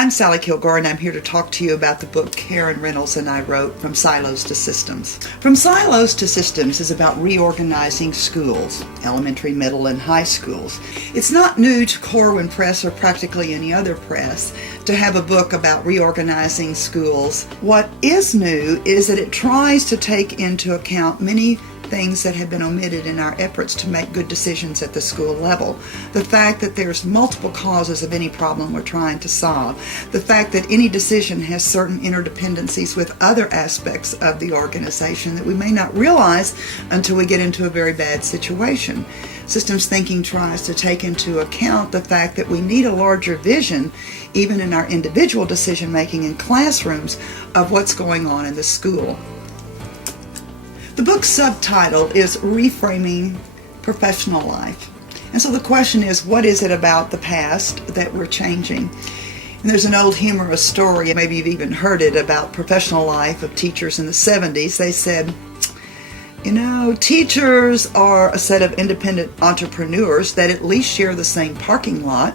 I'm Sally Kilgore, and I'm here to talk to you about the book Karen Reynolds and I wrote, From Silos to Systems. From Silos to Systems is about reorganizing schools, elementary, middle, and high schools. It's not new to Corwin Press or practically any other press to have a book about reorganizing schools. What is new is that it tries to take into account many things that have been omitted in our efforts to make good decisions at the school level. The fact that there's multiple causes of any problem we're trying to solve. The fact that any decision has certain interdependencies with other aspects of the organization that we may not realize until we get into a very bad situation. Systems thinking tries to take into account the fact that we need a larger vision, even in our individual decision making in classrooms, of what's going on in the school. The book's subtitle is Reframing Professional Life. And so the question is, what is it about the past that we're changing? And there's an old humorous story, maybe you've even heard it, about professional life of teachers in the 70s. They said, teachers are a set of independent entrepreneurs that at least share the same parking lot.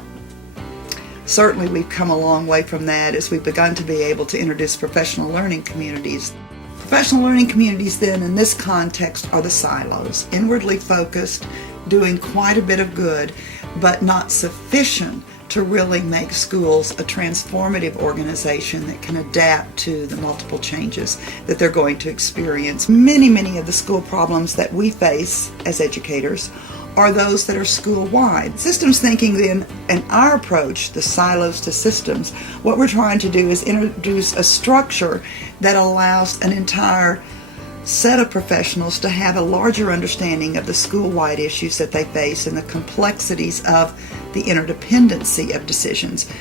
Certainly we've come a long way from that as we've begun to be able to introduce professional learning communities. Professional learning communities then, in this context, are the silos, inwardly focused, doing quite a bit of good, but not sufficient to really make schools a transformative organization that can adapt to the multiple changes that they're going to experience. Many of the school problems that we face as educators are those that are school-wide. Systems thinking then, and our approach, the silos to systems, what we're trying to do is introduce a structure that allows an entire set of professionals to have a larger understanding of the school-wide issues that they face and the complexities of the interdependency of decisions.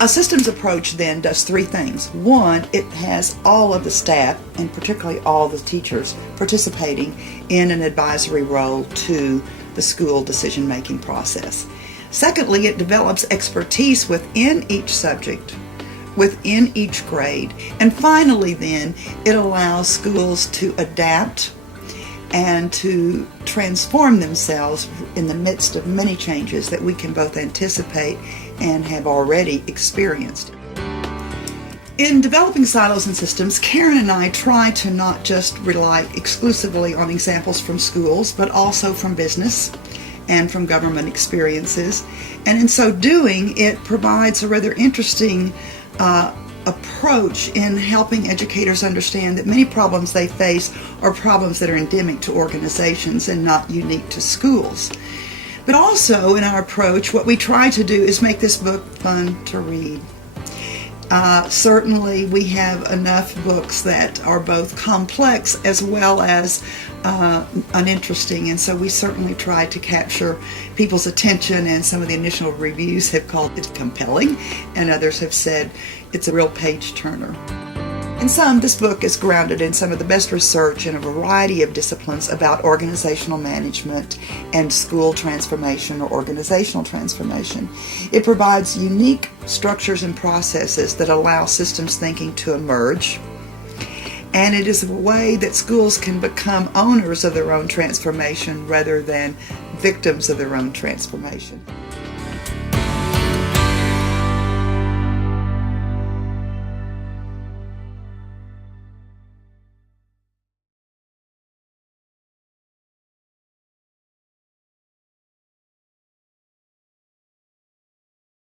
A systems approach then does three things. One, it has all of the staff, and particularly all the teachers, participating in an advisory role to the school decision-making process. Secondly, it develops expertise within each subject, within each grade. And finally then, it allows schools to adapt and to transform themselves in the midst of many changes that we can both anticipate and have already experienced. In developing silos and systems, Karen and I try to not just rely exclusively on examples from schools, but also from business and from government experiences. And in so doing, it provides a rather interesting approach in helping educators understand that many problems they face are problems that are endemic to organizations and not unique to schools. But also in our approach, what we try to do is make this book fun to read. Certainly we have enough books that are both complex as well as uninteresting, and so we certainly try to capture people's attention, and some of the initial reviews have called it compelling, and others have said it's a real page turner. In sum, this book is grounded in some of the best research in a variety of disciplines about organizational management and school transformation or organizational transformation. It provides unique structures and processes that allow systems thinking to emerge, and it is a way that schools can become owners of their own transformation rather than victims of their own transformation.